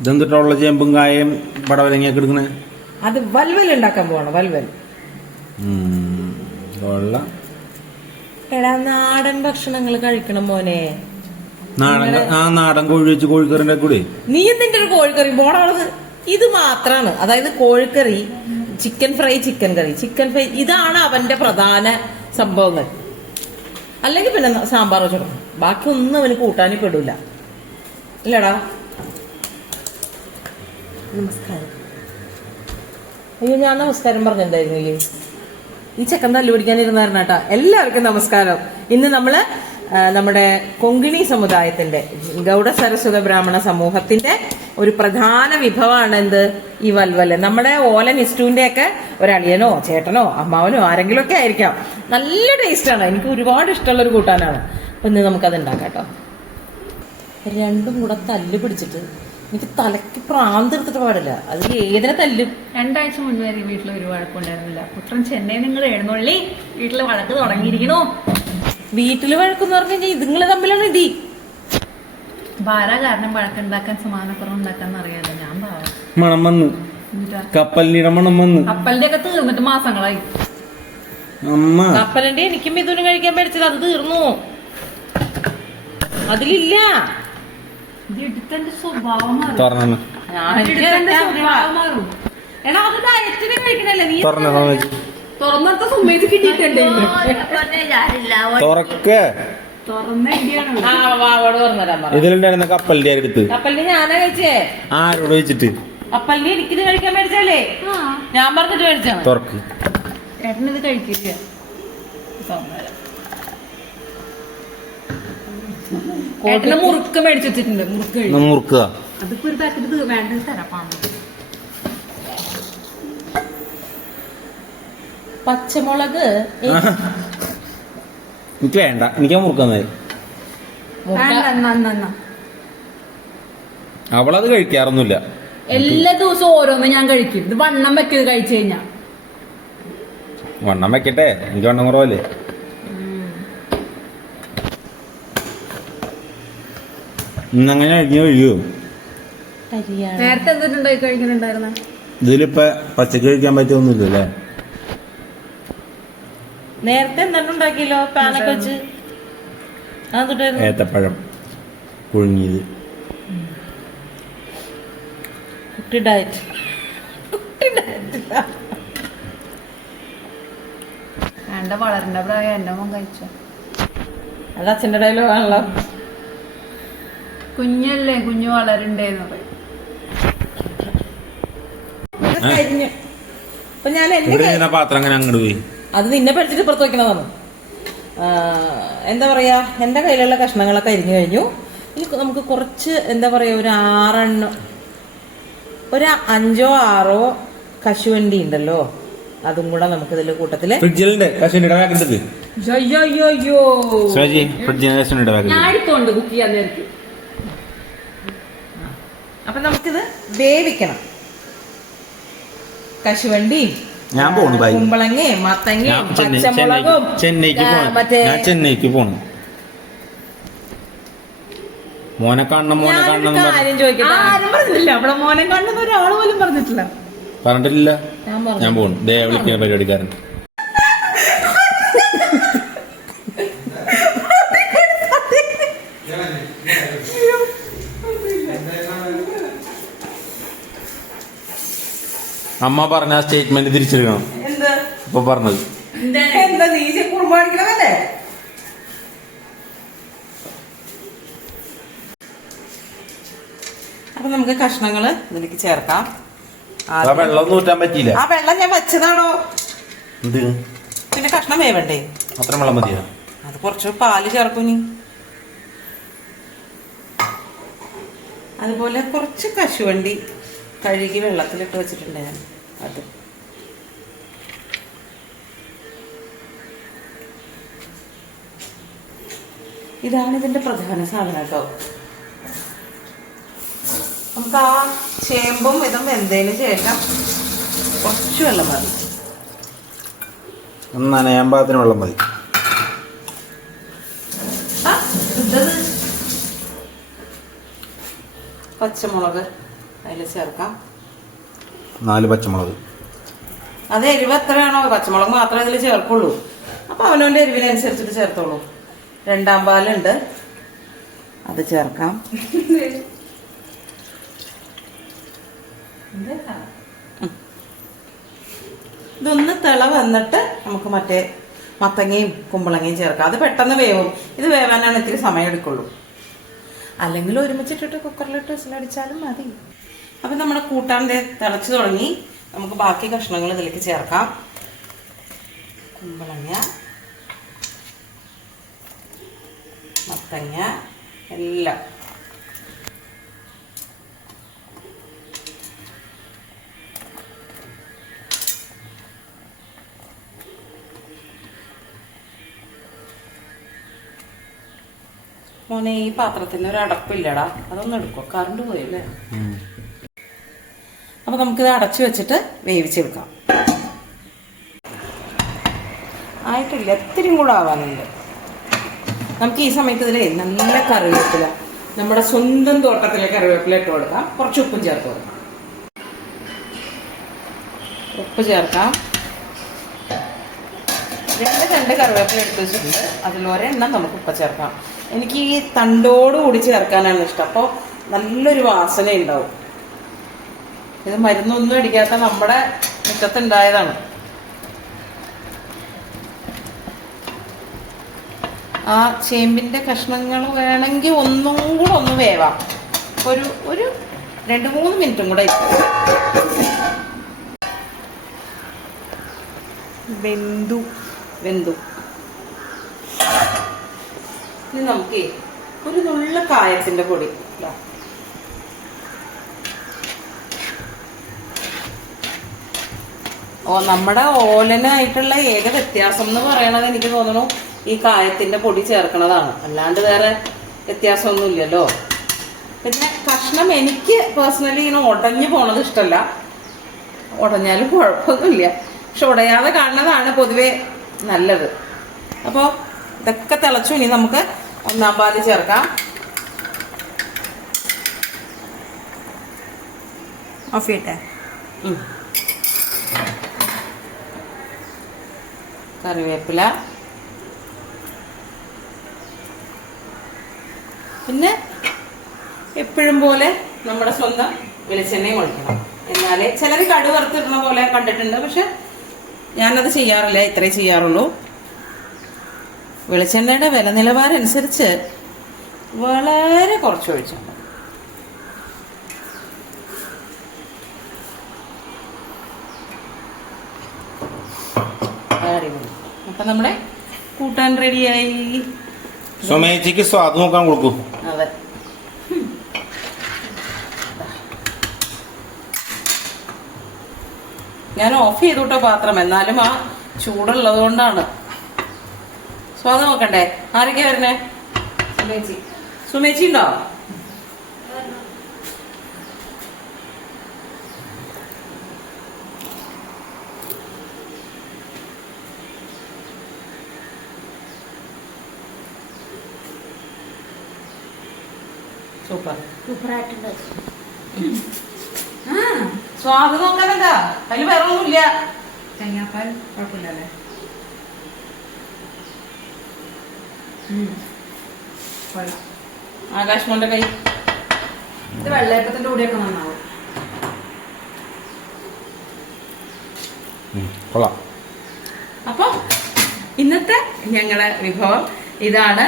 ഇതെന്തിട്ടുള്ള ചേമ്പും കായം പടവലങ്ങയൊക്കെ എടുക്കണേ? അത് വൽവൽ ഉണ്ടാക്കാൻ പോവാണ് വൽവൽ. കൊള്ളാം. എടാ നാടൻ ഭക്ഷണങ്ങൾ കഴിക്കണം മോനെ. നാടൻ ആ നാടൻ കോഴി വെച്ച് കോഴിക്കറിന്റെ കൂടെ? നീ എന്തിന്റെ ഒരു കോഴിക്കറി? പോണത് ഇത് മാത്രാണ്. അതായത് കോഴിക്കറി chicken fry chicken curry. Chicken fry ഇതാണ് അവന്റെ പ്രധാന സംഭവങ്ങൾ. അല്ലെങ്കിൽ പിന്നെ സാമ്പാർ വെച്ചോ ബാക്കി ഒന്നും അവന് കൂട്ടാനും പെടൂല. ഇല്ലടാ. നമസ്കാരം. അയ്യോ ഞാൻ നമസ്കാരം പറഞ്ഞിട്ടുണ്ടായിരുന്നില്ലേ? ഈ ചെക്കൻ തല്ലു പിടിക്കാനിരുന്നായിരുന്നു കേട്ടോ. എല്ലാവർക്കും നമസ്കാരം. ഇന്ന് നമ്മൾ നമ്മുടെ കൊങ്കിണി സമുദായത്തിന്റെ ഗൗഡ സരസ്വത ബ്രാഹ്മണ സമൂഹത്തിന്റെ ഒരു പ്രധാന വിഭവമാണ് എന്ത്? ഈ വൽവൽ നമ്മുടെ ഓലൻ ഇസ്റ്റുവിന്റെ ഒക്കെ ഒരളിയനോ ചേട്ടനോ അമ്മാവനോ ആരെങ്കിലും ഒക്കെ ആയിരിക്കാം. നല്ല ടേസ്റ്റാണ്. എനിക്ക് ഒരുപാട് ഇഷ്ടമുള്ള ഒരു കൂട്ടാനാണ്. അപ്പൊ ഇന്ന് നമുക്കത് ഉണ്ടാക്കാം കേട്ടോ. രണ്ടും കൂടെ തല്ല് പിടിച്ചിട്ട് എനിക്ക് തലയ്ക്ക് പ്രാന്ത് എടുത്തിട്ട് പാടില്ല. അത് ഏതിനെ തല്ലും? രണ്ടാഴ്ച മുൻപ് വരെ ഈ വീട്ടിൽ ഒരു വഴക്കുണ്ടായിരുന്നില്ല പുത്രൻ ചെന്നൈ നിങ്ങൾ എഴുന്നള്ളി. വീട്ടിൽ വഴക്ക് തുടങ്ങിയിരിക്കണോ വീട്ടിൽ വഴക്കെന്ന് പറഞ്ഞു കഴിഞ്ഞാൽ ഇതുങ്ങൾ തമ്മിലാണ് ഇടി. ഭാര കാരണം വഴക്കുണ്ടാക്കാൻ സമാധാനക്കുറവ് ഉണ്ടാക്കാൻ അറിയാലോ. ഞാൻ മണം വന്ന്. കപ്പലിന്റെ മണം വന്ന്. കപ്പലിന്റെ ഒക്കെ തീർന്നിട്ട് മാസങ്ങളായി. അമ്മ. കപ്പലിന്റെ എനിക്കും മിഥുനും കഴിക്കാൻ പഠിച്ചത് അത് തീർന്നു. അതിലില്ല. എടുത്തന്റെ സ്വഭാവം മാറും. തുറന്നു എനിക്ക് സ്വഭാവം എടാ അത് ഡയറ്റിന് കഴിക്കണല്ലേ? നീ തുറന്നു കിട്ടിയിട്ടുണ്ട്. തുറക്ക. ഇതിലുണ്ടായിരുന്ന കപ്പലിന്റെ അടുത്ത് കപ്പലിന്റെ ഞാനാ കഴിച്ചേ? ആരോട് വെച്ചിട്ട് കപ്പലിന് എനിക്കിത് കഴിക്കാൻ മേടിച്ചല്ലേ ആ. ഞാൻ പറഞ്ഞിട്ട് മേടിച്ചാ തുറക്ക്. ഏട്ടനിത് കഴിക്കില്ല. മുറുക്ക് മേടിച്ചു വെച്ചിട്ടുണ്ട് മുറുക്ക് കഴിക്കും ഒന്ന് മുറുക്കുക അതിപ്പോ ഒരു പാക്കറ്റ് വേണ്ടത് തരപ്പാണ് പച്ചമുളക് എനിക്ക് വേണ്ട. എനിക്ക് മുറുക്കാൻ. അവളത് കഴിക്കാറൊന്നുമില്ല. എല്ലാ ദിവസവും ഓരോന്ന് ഞാൻ കഴിക്കും. ഇത് വണ്ണം വെക്കത് കഴിച്ചു കഴിഞ്ഞാ. വണ്ണം വെക്കട്ടെ. എനിക്ക് വണ്ണം കുറവല്ലേ? ഇന്നങ്ങനെ അഴിഞ്ഞു കഴിയൂ. നേരത്തെ എന്തിട്ടുണ്ടായി കഴിക്കുന്നുണ്ടായിരുന്ന ഇതിലിപ്പ പച്ചക്ക് കഴിക്കാൻ പറ്റുമൊന്നുമില്ലല്ലേ നേരത്തെ പാനൊക്കെ വെച്ച്. ഏത്തപ്പഴം പുഴുങ്ങിയത്. കുട്ടി ഡയറ്റ് കുട്ടി ഡയറ്റ് വേണ്ട വളരണ്ട പ്രായം എന്റെ മോൻ കഴിച്ചോ. അത് അച്ഛന്റെ ഡയലോഗ് ആണല്ലോ കുഞ്ഞല്ലേ കുഞ്ഞു വളരണ്ടേന്ന് പറയും. അപ്പൊ ഞാൻ എന്റെ ഇവിടെ കൈ- ഇങ്ങനെ പാത്രം അങ്ങനെ അങ്ങോട്ട് പോയി. അത് നിന്നെ പഠിച്ചിട്ട് പുറത്ത് വെക്കണതാണ്. എന്താ പറയാ എന്റെ കയ്യിലുള്ള കഷ്ണങ്ങളൊക്കെ അരിഞ്ഞു കഴിഞ്ഞു. ഇനി നമുക്ക് കുറച്ച് എന്താ പറയാ ഒരു ആറെണ്ണം ഒരു അഞ്ചോ ആറോ കശുവണ്ടി ഉണ്ടല്ലോ. അതും കൂടെ നമുക്ക് ഇതിന്റെ കൂട്ടത്തിൽ ഫ്രിഡ്ജിലുണ്ട്. കശുവണ്ടിയുടെ പാക്കറ്റ് അയ്യോ ഫ്രിഡ്ജിന് കശുവണ്ടിയുടെ ഞാൻ പാക്കറ്റ് എടുത്തോണ്ട് കുക്ക് ചെയ്യാൻ നേരത്ത്. അപ്പൊ നമുക്കിത് വേവിക്കണം. കശുവണ്ടിയും ഞാൻ പോണു കുമ്പളങ്ങയും മത്തങ്ങയും പച്ചമുളകും ചെന്നൈക്ക് ആ, പോണം. ഞാൻ ചെന്നൈക്ക് പോണം. മോനെ കാണണം മോനെ കാണണം പറഞ്ഞിട്ടില്ല. അവിടെ മോനെ കണ്ടെന്ന് ഒരാൾ പോലും പറഞ്ഞിട്ടില്ല. പറഞ്ഞ്- പറഞ്ഞിട്ടില്ല. ഞാൻ പറഞ്ഞു. ഞാൻ പോണു. ദേ വിളിക്കുന്ന പരിപാടിക്കാരൻ. അമ്മ പറഞ്ഞ ആ സ്റ്റേറ്റ്മെന്റ് തിരിച്ചെടുക്കണം. ഇപ്പൊ പറഞ്ഞത്. എന്താ നീ അപ്പൊ നമുക്ക് കഷ്ണങ്ങൾ ഇതിലേക്ക് ചേർക്കാം. ആ വെള്ളം നൂറ്റാൻ പറ്റിയില്ല. ആ വെള്ളം ഞാൻ വെച്ചതാണോ? എന്ത്? പിന്നെ കഷ്ണം വേവണ്ടേ? അത്ര വെള്ളം മതിയോ? അത് കുറച്ച് പാൽ ചേർക്കും നീ അതുപോലെ കുറച്ച് കശുവണ്ടി. കഴുകി വെള്ളത്തിലിട്ട് വെച്ചിട്ടുണ്ട് ഞാൻ. അത്. ഇതാണ് ഇതിന്റെ പ്രധാന സാധനം കേട്ടോ. നമുക്ക് ആ ചേമ്പും ഇതും വെന്തതിന് ശേഷം കുറച്ച് വെള്ളം മതി. നനയാൻ പാകത്തിന് വെള്ളം മതി. പച്ചമുളക്. അതിൽ ചേർക്കാം. നാല് പച്ചമുളക്. അത് എരിവ് എത്രയാണോ പച്ചമുളക് മാത്രമേ ഇതിൽ ചേർക്കുള്ളൂ. അപ്പൊ അവനവന്റെ എരിവിനനുസരിച്ചിട്ട് ചേർത്തോളൂ. രണ്ടാം പാലുണ്ട്. അത് ചേർക്കാം. ഇതൊന്ന് തിള വന്നിട്ട് നമുക്ക് മറ്റേ മത്തങ്ങയും കുമ്പളങ്ങയും ചേർക്കാം. അത് പെട്ടെന്ന് വേവും. ഇത് വേവാനാണ് ഇത്തിരി സമയം എടുക്കുള്ളൂ. അല്ലെങ്കിൽ ഒരുമിച്ചിട്ടിട്ട് കുക്കറിലിട്ട് വിസിലടിച്ചാലും മതി. അപ്പൊ നമ്മുടെ കൂട്ടാന്റെ തിളച്ചു തുടങ്ങി. നമുക്ക് ബാക്കി കഷ്ണങ്ങൾ ഇതിലേക്ക് ചേർക്കാം. കുമ്പളങ്ങ മത്തങ്ങ എല്ലാം. മോനെ ഈ പാത്രത്തിന് ഒരു അടപ്പില്ലടാ. അതൊന്നും എടുക്കോ. കറണ്ട് പോയല്ലേ? അപ്പൊ നമുക്കിത് അടച്ചു വെച്ചിട്ട് വേവിച്ചെടുക്കാം. ആയിട്ടില്ല ഒത്തിരി കൂടെ ആവാനുണ്ട്. നമുക്ക് ഈ സമയത്ത് ഇതിലേ നല്ല കറിവേപ്പില നമ്മുടെ സ്വന്തം തോട്ടത്തിലെ കറിവേപ്പില ഇട്ട് കൊടുക്കാം. കുറച്ച് ഉപ്പും ചേർത്ത് കൊടുക്കാം. ഉപ്പ് ചേർക്കാം. രണ്ട് രണ്ട് കറിവേപ്പില എടുത്ത് വെച്ചിട്ടുണ്ട്. അതിൽ ഒരെണ്ണം നമുക്ക് ഉപ്പ ചേർക്കാം. എനിക്ക് ഈ തണ്ടോട് കൂടി ചേർക്കാനാണ് ഇഷ്ടം. അപ്പോൾ നല്ലൊരു വാസന ഉണ്ടാവും. ഇത് മരുന്നൊന്നും അടിക്കാത്ത നമ്മുടെ മുറ്റത്തുണ്ടായതാണ് ആ ചേമ്പിന്റെ കഷ്ണങ്ങൾ വേണമെങ്കിൽ ഒന്നും കൂടെ ഒന്ന് വേവാം ഒരു ഒരു രണ്ട് മൂന്ന് മിനിറ്റും കൂടെ. വെന്തു വെന്തു ഇനി നമുക്ക് ഒരു നുള്ള കായത്തിന്റെ പൊടി ഇതാ. നമ്മുടെ ഓലനായിട്ടുള്ള ഏക വ്യത്യാസം എന്ന് പറയണത് എനിക്ക് തോന്നുന്നു ഈ കായത്തിന്റെ പൊടി ചേർക്കണതാണ്. അല്ലാണ്ട് വേറെ വ്യത്യാസമൊന്നുമില്ലല്ലോ പിന്നെ കഷ്ണം എനിക്ക് പേഴ്സണലി ഇങ്ങനെ ഉടഞ്ഞു പോണത് ഇഷ്ടമല്ല ഉടഞ്ഞാലും കുഴപ്പമൊന്നുമില്ല. പക്ഷെ ഉടയാതെ കാണുന്നതാണ് പൊതുവെ നല്ലത്. അപ്പോൾ ഇതൊക്കെ തിളച്ചു ഇനി നമുക്ക് ഒന്നാം പാൽ ചേർക്കാം. ഓഫ് ചെയ്യട്ടെ. കറിവേപ്പില. പിന്നെ എപ്പോഴും പോലെ നമ്മുടെ സ്വന്തം വെളിച്ചെണ്ണയും ഒഴിക്കണം. എന്നാലേ ചിലർ കടു വറുത്തിടുന്ന പോലെ കണ്ടിട്ടുണ്ട് പക്ഷെ ഞാനത് ചെയ്യാറില്ല ഇത്രേ ചെയ്യാറുള്ളൂ. വെളിച്ചെണ്ണയുടെ വില നിലവാരം അനുസരിച്ച് വളരെ കുറച്ച് അപ്പൊ നമ്മുടെ കൂട്ടാൻ റെഡിയായി. സുമേച്ചിക്ക് സ്വാദ് നോക്കാൻ കൊടുക്കൂ. അതെ. ഞാൻ ഓഫ് ചെയ്തു കേട്ടോ പാത്രം. എന്നാലും ആ ചൂടുള്ളത് കൊണ്ടാണ്. സ്വാദ് നോക്കണ്ടേ? ആരൊക്കെയാ വരുന്നേ? സുമേച്ചി സുമേച്ചി ഉണ്ടോ? സൂപ്പർ. സൂപ്പറായിട്ടുണ്ട്. സ്വാദ് നോക്കാനെന്താ അതിൽ വേറൊന്നുമില്ല. തേങ്ങാപ്പാൽ കുഴപ്പമില്ലല്ലേ? ആകാശ് മോന്റെ കൈ. ഇത് വെള്ളയപ്പത്തിന്റെ കൂടെയൊക്കെ നന്നാവും. കൊള്ളാം. അപ്പൊ ഇന്നത്തെ ഞങ്ങളെ വിഭവം ഇതാണ്.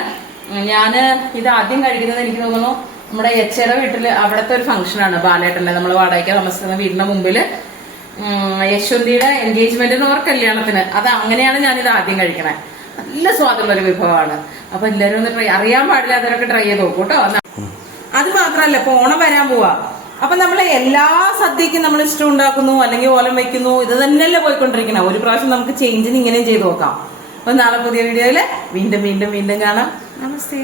ഞാൻ ഇത് ആദ്യം കഴിക്കുന്നത് എനിക്ക് തോന്നുന്നു നമ്മുടെ യച്ചയുടെ വീട്ടിൽ അവിടത്തെ ഒരു ഫംഗ്ഷനാണ് ബാലേട്ടല്ലേ നമ്മൾ വാടകയ്ക്ക് താമസിക്കുന്ന വീടിന്റെ മുമ്പിൽ ഉം, യശ്വന്തിയുടെ എൻഗേജ്മെന്റ് എന്ന് പറഞ്ഞ കല്യാണത്തിന്. അത് അങ്ങനെയാണ് ഞാൻ ഇത് ആദ്യം കഴിക്കണേ. നല്ല സ്വാദുള്ള ഒരു വിഭവമാണ്. അപ്പൊ എല്ലാവരും ഒന്ന് ട്രൈ അറിയാൻ പാടില്ല അതൊക്കെ ട്രൈ ചെയ്ത് നോക്കൂ കേട്ടോ അത് മാത്രല്ല ഇപ്പൊ ഓണം വരാൻ പോവാ. അപ്പൊ നമ്മൾ എല്ലാ സദ്യക്കും നമ്മൾ ഇഷ്ടം ഉണ്ടാക്കുന്നു അല്ലെങ്കിൽ ഓലം വെക്കുന്നു ഇത് തന്നെയല്ലേ പോയിക്കൊണ്ടിരിക്കണം. ഒരു പ്രാവശ്യം നമുക്ക് ചേഞ്ചിന് ഇങ്ങനെയും ചെയ്ത് നോക്കാം. അപ്പൊ നാളെ പുതിയ വീഡിയോയിൽ വീണ്ടും വീണ്ടും വീണ്ടും കാണാം. നമസ്തേ.